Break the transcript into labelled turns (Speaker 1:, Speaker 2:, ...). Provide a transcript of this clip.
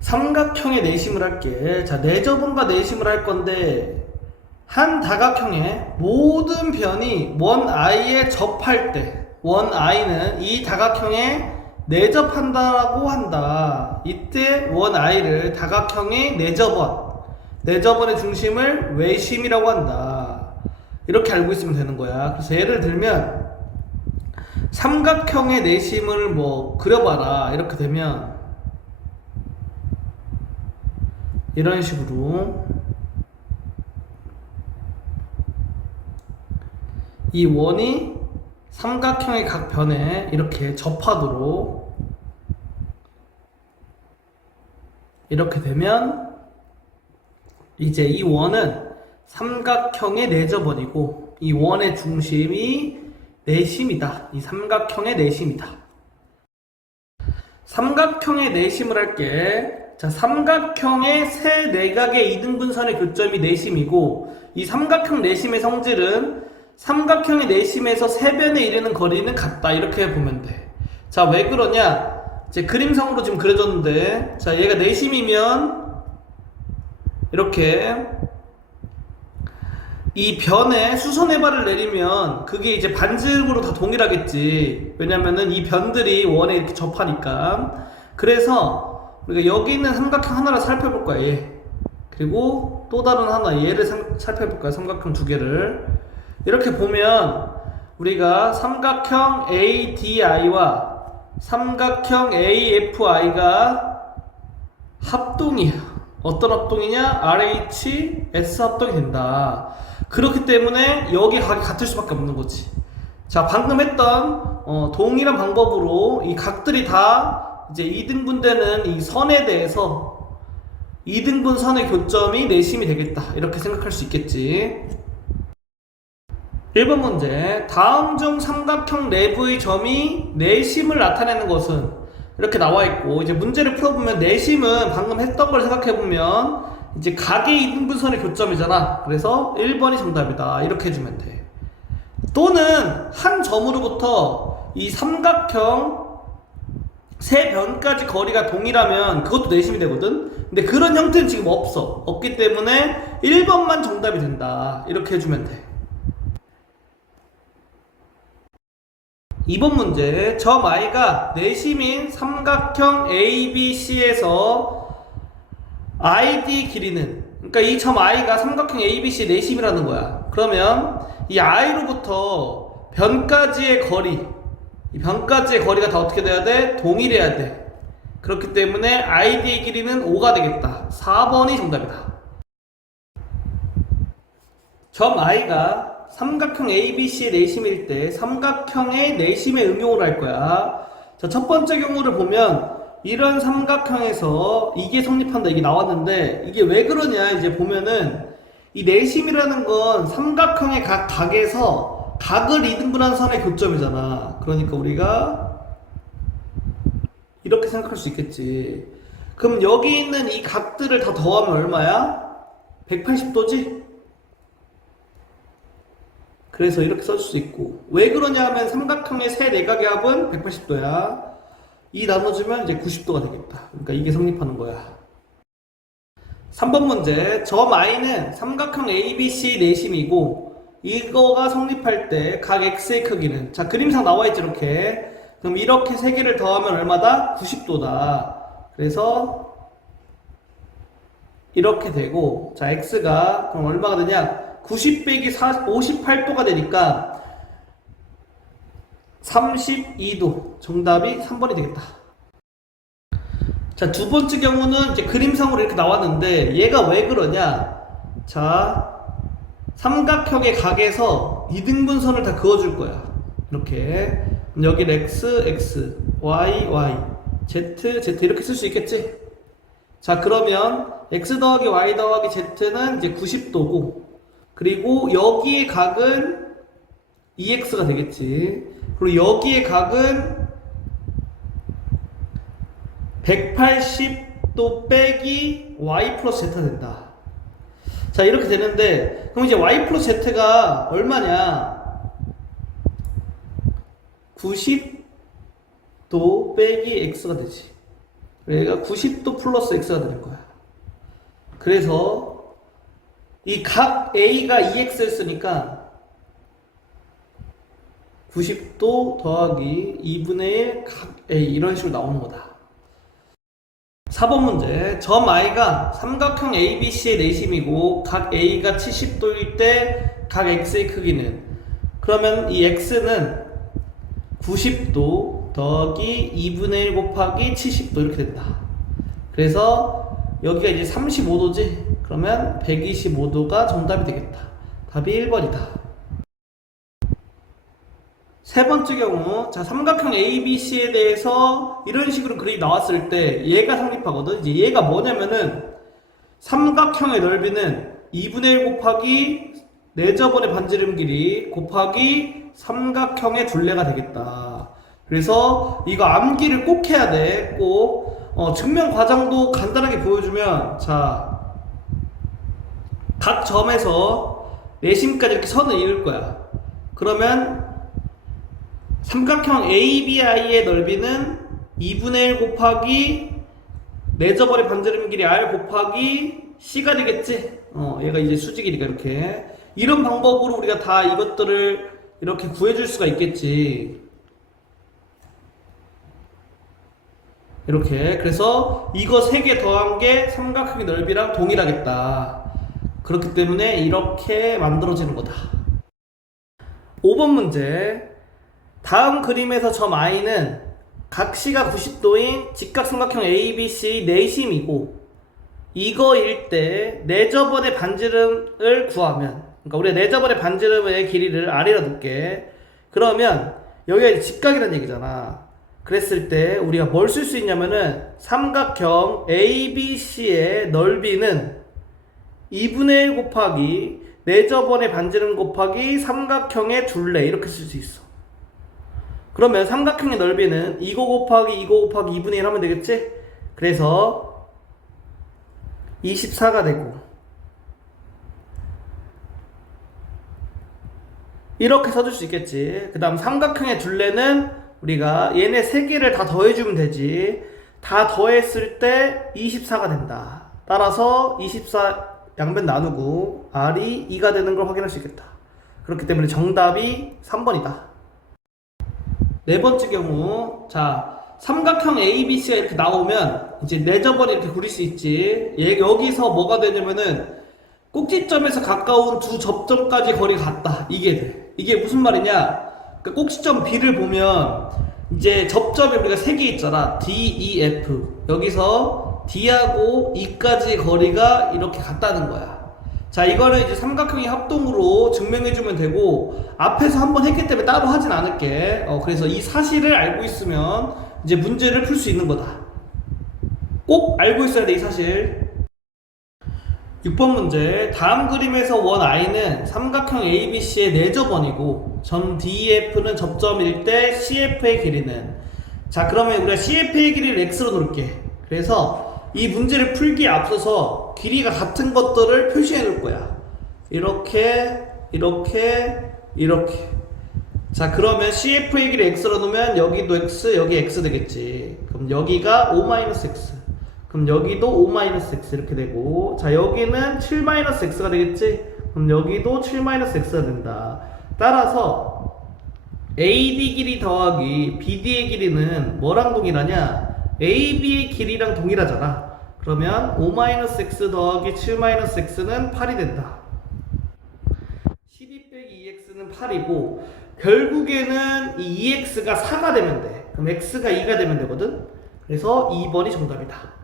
Speaker 1: 삼각형의 내심을 할게. 자, 내접원과 내심을 할 건데, 한 다각형의 모든 변이 원 i에 접할 때, 원 i는 이 다각형에 내접한다라고 한다. 이때 원 i를 다각형의 내접원, 내접원의 중심을 외심이라고 한다. 이렇게 알고 있으면 되는 거야. 그래서 예를 들면, 삼각형의 내심을 뭐 그려봐라. 이렇게 되면, 이런 식으로 이 원이 삼각형의 각 변에 이렇게 접하도록 이렇게 되면 이제 이 원은 삼각형의 내접원이고 이 원의 중심이 내심이다. 이 삼각형의 내심이다. 삼각형의 내심을 할게. 자, 삼각형의 세 내각의 이등분선의 교점이 내심이고 이 삼각형 내심의 성질은 삼각형의 내심에서 세 변에 이르는 거리는 같다. 이렇게 보면 돼. 자, 왜 그러냐? 이제 그림상으로 지금 그려졌는데 자, 얘가 내심이면 이렇게 이 변에 수선의 발을 내리면 그게 이제 반지름으로 다 동일하겠지. 왜냐면은 이 변들이 원에 이렇게 접하니까. 그래서 우리가 여기 있는 삼각형 하나를 살펴볼 거야, 얘. 그리고 또 다른 하나, 얘를 상- 살펴볼 거야, 삼각형 두 개를. 이렇게 보면 우리가 삼각형 ADI와 삼각형 AFI가 합동이야. 어떤 합동이냐? RH, S 합동이 된다. 그렇기 때문에 여기 각이 같을 수밖에 없는 거지. 자, 방금 했던 어, 동일한 방법으로 이 각들이 다 이제 이등분되는 이 선에 대해서 이등분 선의 교점이 내심이 되겠다. 이렇게 생각할 수 있겠지. 1번 문제. 다음 중 삼각형 내부의 점이 내심을 나타내는 것은 이렇게 나와 있고 이제 문제를 풀어보면 내심은 방금 했던 걸 생각해보면 이제 각의 이등분 선의 교점이잖아. 그래서 1번이 정답이다. 이렇게 해주면 돼. 또는 한 점으로부터 이 삼각형 세 변까지 거리가 동일하면 그것도 내심이 되거든. 근데 그런 형태는 지금 없어. 없기 때문에 1번만 정답이 된다. 이렇게 해주면 돼. 2번 문제. 점 i가 내심인 삼각형 ABC에서 ID 길이는 그러니까 이 점 i가 삼각형 ABC 내심이라는 거야. 그러면 이 i로부터 변까지의 거리, 이 변까지의 거리가 다 어떻게 돼야 돼? 동일해야 돼. 그렇기 때문에 ID의 길이는 5가 되겠다. 4번이 정답이다. 점 i가 삼각형 ABC의 내심일 때 삼각형의 내심에 응용을 할 거야. 자, 첫 번째 경우를 보면 이런 삼각형에서 이게 성립한다 이게 나왔는데 이게 왜 그러냐 이제 보면은 이 내심이라는 건 삼각형의 각 각에서 각을 이등분한 선의 교점이잖아. 그러니까 우리가 이렇게 생각할 수 있겠지. 그럼 여기 있는 이 각들을 다 더하면 얼마야? 180도지? 그래서 이렇게 써줄 수 있고 왜 그러냐 하면 삼각형의 세 내각의 합은 180도야 이 나눠주면 이제 90도가 되겠다 그러니까 이게 성립하는 거야 3번 문제 점 i는 삼각형 ABC 내심이고 이거가 성립할 때 각 x의 크기는 자 그림상 나와 있지 이렇게. 그럼 이렇게 세 개를 더하면 얼마다? 90도다. 그래서 이렇게 되고 자 x가 그럼 얼마가 되냐? 90 빼기 58도가 되니까 32도 정답이 3번이 되겠다. 자 두 번째 경우는 이제 그림상으로 이렇게 나왔는데 얘가 왜 그러냐? 자 삼각형의 각에서 이등분선을 다 그어줄 거야. 이렇게. 여기 x x y y. Z z 이렇게 쓸 수 있겠지? 자 그러면 x 더하기 y 더하기 z는 이제 90도고. 그리고 여기의 각은 EX가 되겠지. 그리고 여기의 각은 180도 빼기 Y 플러스 Z 된다. 자, 이렇게 되는데, 그럼 이제 Y 플러스 Z가 얼마냐? 90도 빼기 X가 되지. 얘가 90도 플러스 x가 되는 거야. 그래서 이 각 a가 2x를 쓰니까 90도 더하기 2분의 1 각 a 이런 식으로 나오는 거다. 4번 문제. 점 i가 삼각형 ABC의 내심이고 각 a가 70도일 때 각 x의 크기는 그러면 이 x는 90도 더하기 2분의 1 곱하기 70도 이렇게 된다. 그래서 여기가 이제 35도지? 그러면 125도가 정답이 되겠다. 답이 1번이다. 세 번째 경우, 자, 삼각형 ABC에 대해서 이런 식으로 그림이 나왔을 때 얘가 성립하거든. 이제 얘가 뭐냐면은 삼각형의 넓이는 2분의 1 곱하기 4저번의 반지름 길이 곱하기 삼각형의 둘레가 되겠다. 그래서 이거 암기를 꼭 해야 돼. 꼭. 어, 증명 과정도 간단하게 보여주면, 자, 각 점에서 내심까지 이렇게 선을 이을 거야. 그러면 삼각형 ABI의 넓이는 2분의 1 곱하기 4저번의 반지름 길이 R 곱하기 C가 되겠지? 어, 얘가 이제 수직 길이가 이렇게. 이런 방법으로 우리가 다 이것들을 이렇게 구해줄 수가 있겠지. 이렇게. 그래서 이거 세 개 더한 게 삼각형의 넓이랑 동일하겠다. 그렇기 때문에 이렇게 만들어지는 거다. 5번 문제. 다음 그림에서 점 I는 각시가 90도인 직각삼각형 ABC 내심이고 이거일 때 내저번의 반지름을 구하면 그러니까 우리가 내저번의 반지름의 길이를 R이라 둘게. 그러면 여기가 직각이라는 얘기잖아. 그랬을 때 우리가 뭘 쓸 수 있냐면은 삼각형 ABC의 넓이는 2분의 1 곱하기 내저번의 반지름 곱하기 삼각형의 둘레 이렇게 쓸 수 있어 그러면 삼각형의 넓이는 이거 곱하기 이거 곱하기 2분의 1 하면 되겠지? 그래서 24가 되고 이렇게 써줄 수 있겠지. 그 다음 삼각형의 둘레는 우리가 얘네 세 개를 다 더해주면 되지. 다 더했을 때 24가 된다. 따라서 24 양변 나누고 R이 2가 되는 걸 확인할 수 있겠다. 그렇기 때문에 정답이 3번이다. 네 번째 경우, 자, 삼각형 ABC가 이렇게 나오면, 이제 내저번에 이렇게 그릴 수 있지. 얘, 여기서 뭐가 되냐면은, 꼭지점에서 가까운 두 접점까지 거리가 같다. 이게 돼. 이게 무슨 말이냐? 그 꼭지점 B를 보면, 이제 접점이 우리가 세 개 있잖아. D, E, F. 여기서 D하고 E까지 거리가 이렇게 같다는 거야. 자, 이거는 이제 삼각형의 합동으로 증명해주면 되고, 앞에서 한번 했기 때문에 따로 하진 않을게. 어, 그래서 이 사실을 알고 있으면 이제 문제를 풀 수 있는 거다. 꼭 알고 있어야 돼, 이 사실. 6번 문제. 다음 그림에서 원 I는 삼각형 ABC의 내저번이고, 점 DEF는 접점일 때 CF의 길이는. 자, 그러면 우리가 CF의 길이를 X로 놓을게. 그래서 이 문제를 풀기에 앞서서 길이가 같은 것들을 표시해 놓을 거야. 이렇게, 이렇게, 이렇게. 자, 그러면 CF의 길이 X로 놓으면 여기도 X, 여기 X 되겠지. 그럼 여기가 5-X. 그럼 여기도 5-X 이렇게 되고, 자, 여기는 7-X가 되겠지? 그럼 여기도 7-X가 된다. 따라서 AD 길이 더하기 BD의 길이는 뭐랑 동일하냐? AB의 길이랑 동일하잖아. 그러면 5-x 더하기 7-x는 8이 된다. 12 빼기 2x는 8이고 결국에는 이 2x가 4가 되면 돼. 그럼 x가 2가 되면 되거든. 그래서 2번이 정답이다.